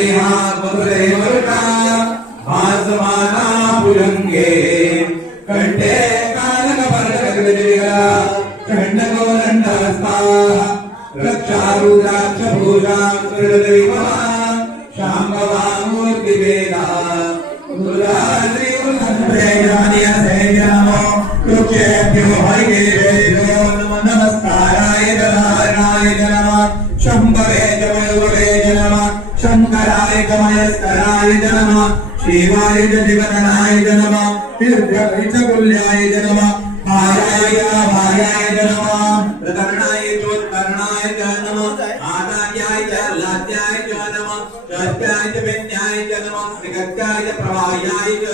देहा वसुदेवका भासमाना पुलंगे कंठे कानकपर्णकगदिगा खण्डकोदण्डहस्ता रक्षारुद्राक्ष भूषा कृतदैवा शाम्भवामूर्तिवेदा नमो कृत्येभ्यो हरिकेभ्यो नमस्काराय नारायणाय नमः शंभवे च मयूरे च नमः शंकराय च मयस्कराय च नमः शिवाय च शिवतनाय च नमः तीर्थाय च कुल्याय च नमः भायाय च नमः प्रकरणाय चोत्करणाय च नमः आदायाय च लाद्याय च नमः सत्याय च विद्याय च नमः निगत्याय च प्रवायाय च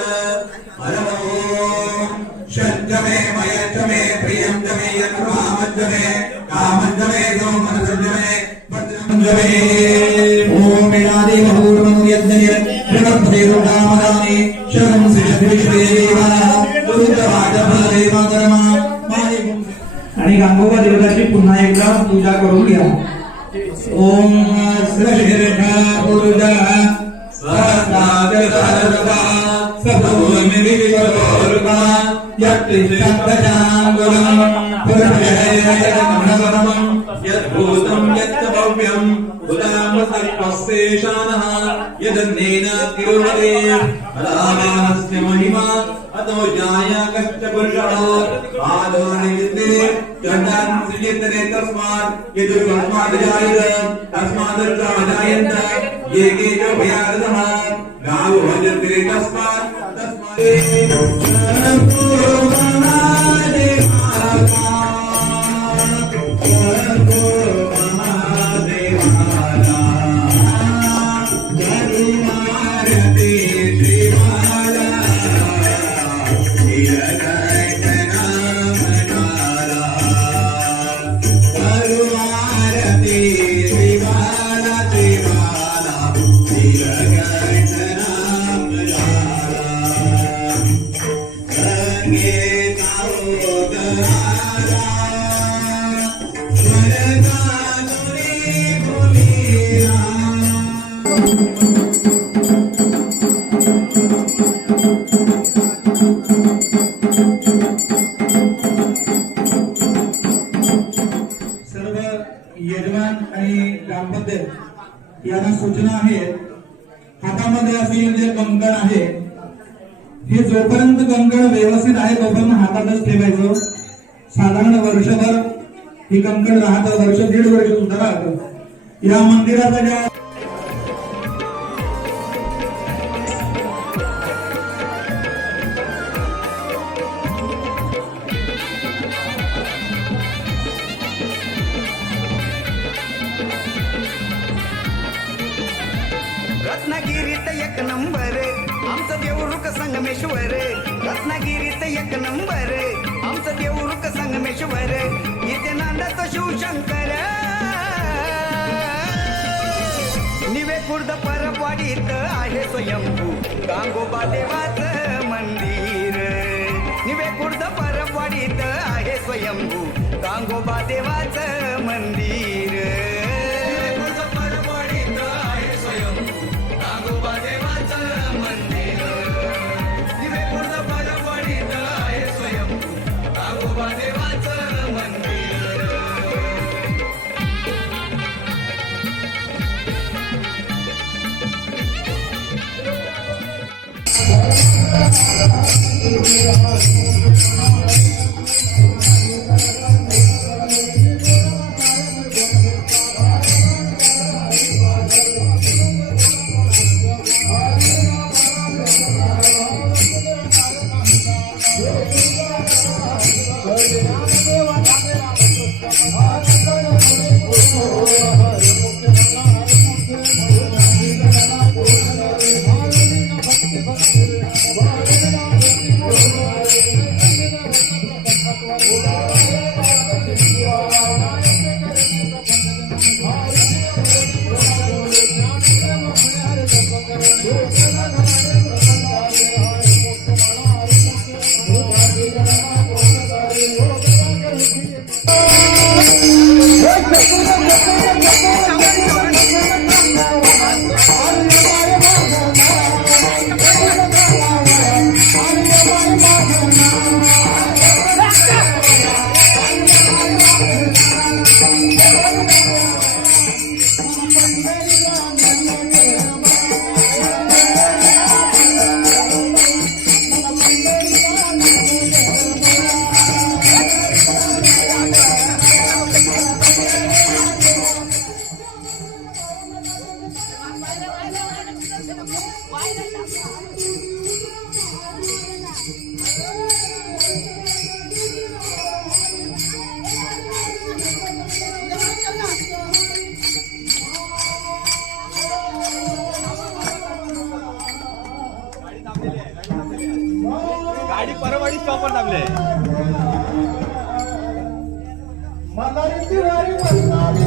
शंजमे मयजमे प्रियंजमे यत्वामजमे कामजमे गोमनजमे वज्रंजमे ओम इनादि महूर्वं यज्ञय प्रणपदेवरामरामे शरणं श्रीशक्तिश्रीदेवा दुर्गवादभदेवाधर्मा आणि गांगोबा देवताची पुन्हा एकदा पूजा करून घ्या ओम श्रीर्घा ऊर्जा सहस्राजलसर्वदा सबोमिविश्वरूपा यत्तिष्ठत्तजांगुलं पुरुषययमनवरमं यद्भूतं यच्च भव्यं उदामसर्पस्येषानः यदन्नेन तिरुवदे अदावानस्य महिमा अतो जायाकश्च पुरुषः आदो नियते चण्डान् सृजते तस्मात् यदुर्गस्मात् जायत तस्मात् जायन्त ये के च भयार्दः गावो भजते तस्मात् यांना सूचना आहे हातामध्ये असलेले जे कंकण आहे हे जोपर्यंत कंकण व्यवस्थित आहे तोपर्यंत हातातच ठेवायचं साधारण वर्षभर हे कंकण राहतं वर्ष दीड वर्ष सुद्धा राहतं या मंदिराचा ज्या रत्नागिरीत एक नंबर आमचं देवरुख संगमेश्वर रत्नागिरीत एक नंबर आमचं देवरुख संगमेश्वर इथे नांदतो शिवशंकर निवे खुर्द परवाडीत आहे स्वयंभू गांगोबा देवाचं मंदिर निवे खुर्द परवाडीत आहे स्वयंभू गांगोबा देवाचं मंदिर मल्हारी तिवारी मल्हारी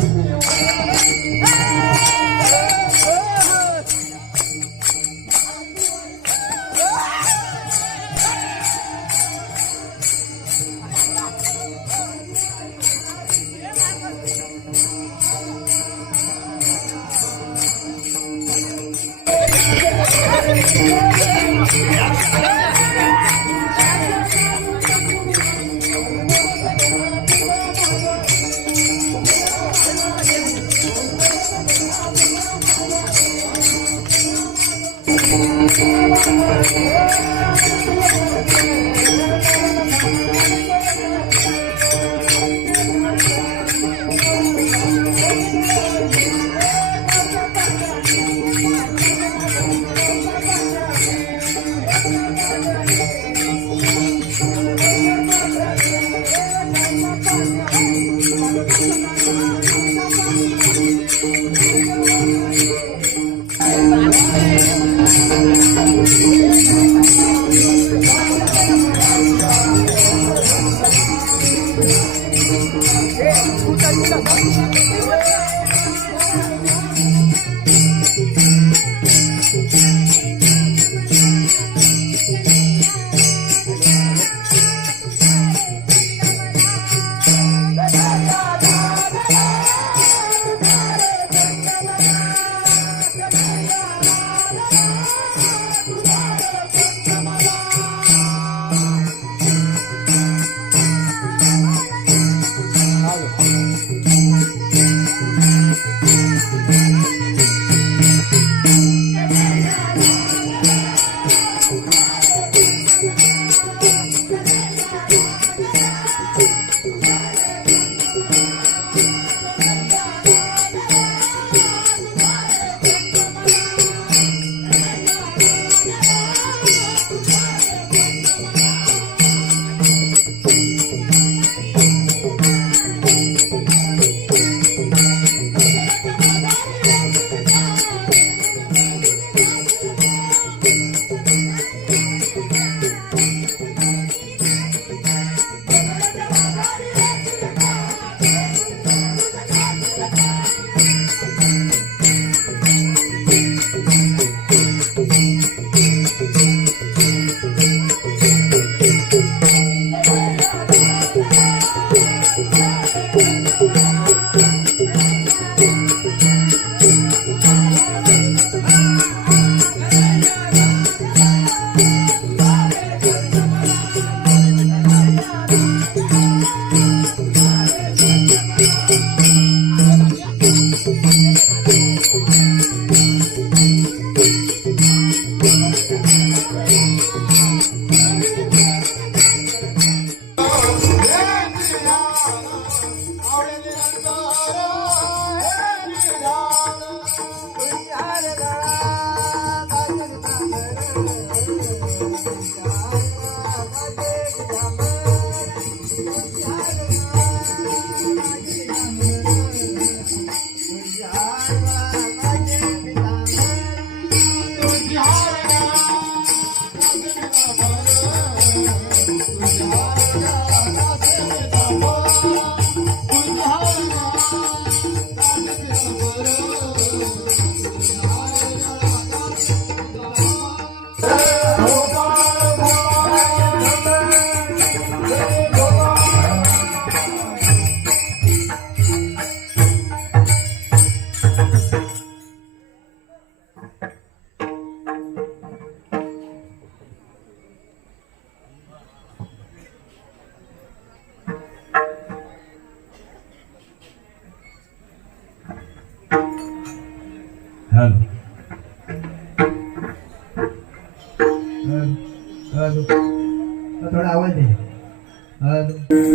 थोडा आवाज दे।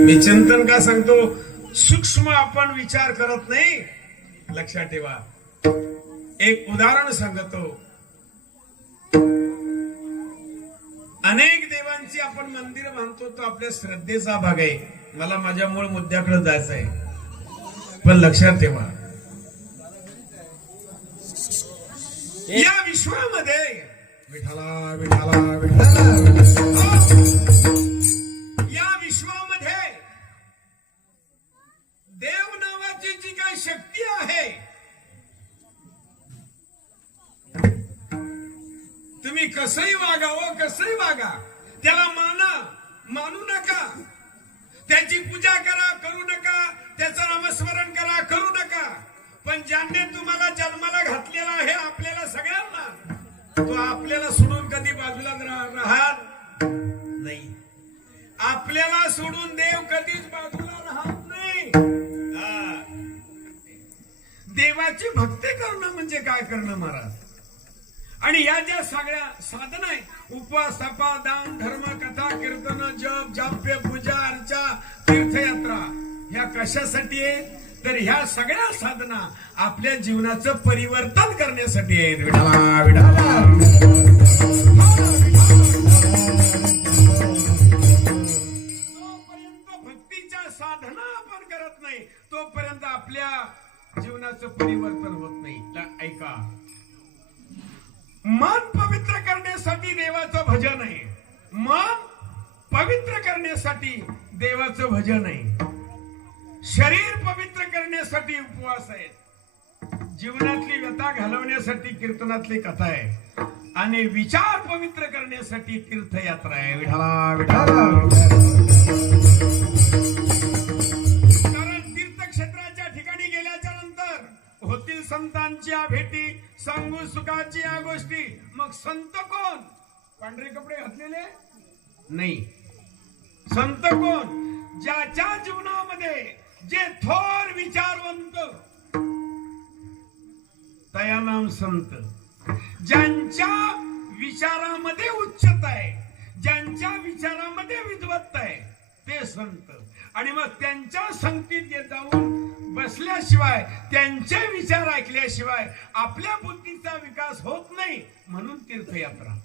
मी चिंतन का सांगतो, सूक्ष्म आपण विचार करत नाही। लक्षात ठेवा, एक उदाहरण सांगतो। अनेक देवांची आपण मंदिर बांधतो, तो आपल्या श्रद्धेचा भाग आहे। मला माझ्या मूळ मुद्द्याकडे जायचं आहे, पण लक्षात ठेवा, या विश्वामध्ये विठाला विठाला विठाला, या विश्वामध्ये जी काय शक्ती आहे, तुम्ही कसंही वागावं, कसंही वागा, त्याला मानू नका, त्याची पूजा करा, करू नका, त्याचं नामस्मरण करा, करू नका, पण ज्याने तुम्हाला जन्माला घातलेला आहे आपल्याला सगळ्यांना, तो आपल्याला सोडून कधी बाजूला राहत नाही. आपल्याला सोडून देव कधीच बाजूला राहत नाही. देवाची भक्ती करणं म्हणजे काय करणं महाराज? आणि या ज्या सगळ्या साधना आहे, उपवास, तपा, दान, धर्म, कथा, कीर्तन, जप, जाप्य, पूजा, अर्चा, तीर्थयात्रा, ह्या कशासाठी आहे? तर ह्या सगळ्या साधना आपल्या जीवनाचं परिवर्तन करण्यासाठी आहेत. विठाला विठाला. जोपर्यंत भक्तीच्या साधना आपण करत नाही तोपर्यंत आपल्या जीवनाचं परिवर्तन होत नाही. ऐका, मन पवित्र करण्यासाठी देवाचं भजन आहे, मन पवित्र करण्यासाठी देवाचं भजन आहे, शरीर पवित्र करण्यासाठी उपवास आहेत, जीवनातली व्यथा घालवण्यासाठी कीर्तनातली कथा आहे, आणि विचार पवित्र करण्यासाठी तीर्थयात्रा आहे. विठाला विठाला. कारण तीर्थक्षेत्राच्या ठिकाणी गेल्याच्या नंतर होतील संतांच्या भेटी, सांगू सुखाची या गोष्टी. मग संत कोण? पांढरे कपडे घातलेले नाही. संत कोण? ज्याच्या जीवनामध्ये जे थोर विचारवंत, तया नाम संत. ज्यांच्या विचारामध्ये उच्चता आहे, ज्यांच्या विचारामध्ये विद्वत्ता आहे, ते संत. आणि मग त्यांच्या संगतीत जाऊन बसल्याशिवाय, त्यांचे विचार ऐकल्याशिवाय आपल्या बुद्धीचा विकास होत नाही. म्हणून तीर्थयात्रा.